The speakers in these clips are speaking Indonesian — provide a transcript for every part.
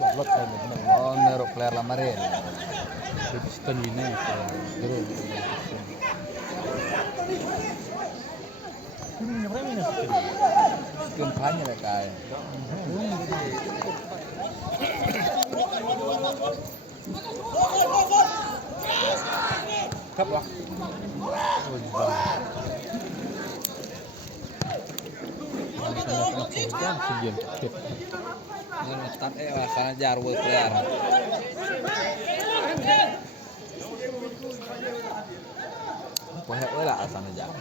Lot kayak bener. Oh, naruh player lamarin. Piston ini terus. Ini berapa ini? Sekian banyak ya kayak. Kap lah. Oh, jebak. Sekian tip. Ini ngetat lah karena jarwo player. Pohon lah asalnya jar.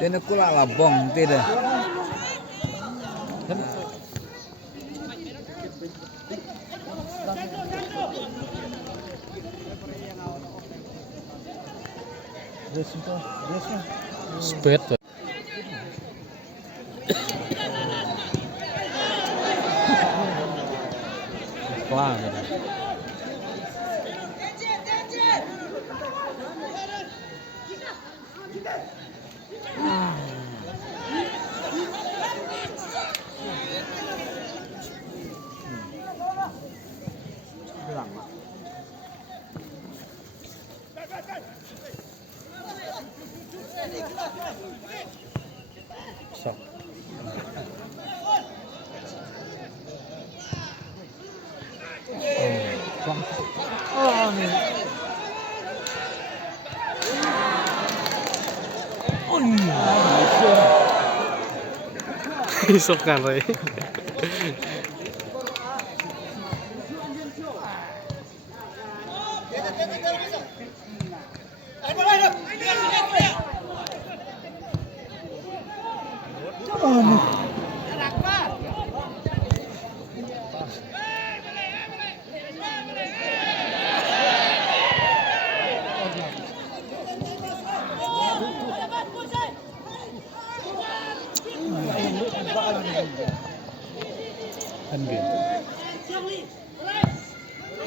Dia nak kula labong tidak. Speed. Pelan. Sok. Oh, nih. Oh, isok kare.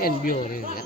NBO rin ya.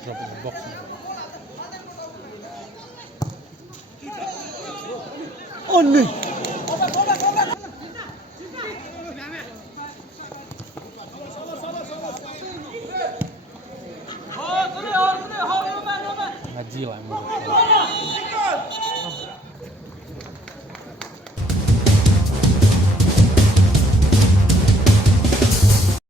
Drop in the box. Oh no! Ngaji lah.